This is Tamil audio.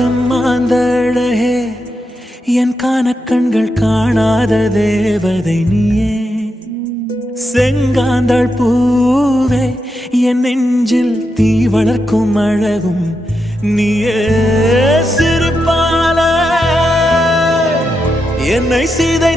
செம்மாந்தழகே என் காணக்கண்கள் காணாத தேவதை நீயே. செங்காந்தாள் பூவே என் நெஞ்சில் தீ வளர்க்கும் அழகும் நீயே. சிரிப்பால என்னை சிதை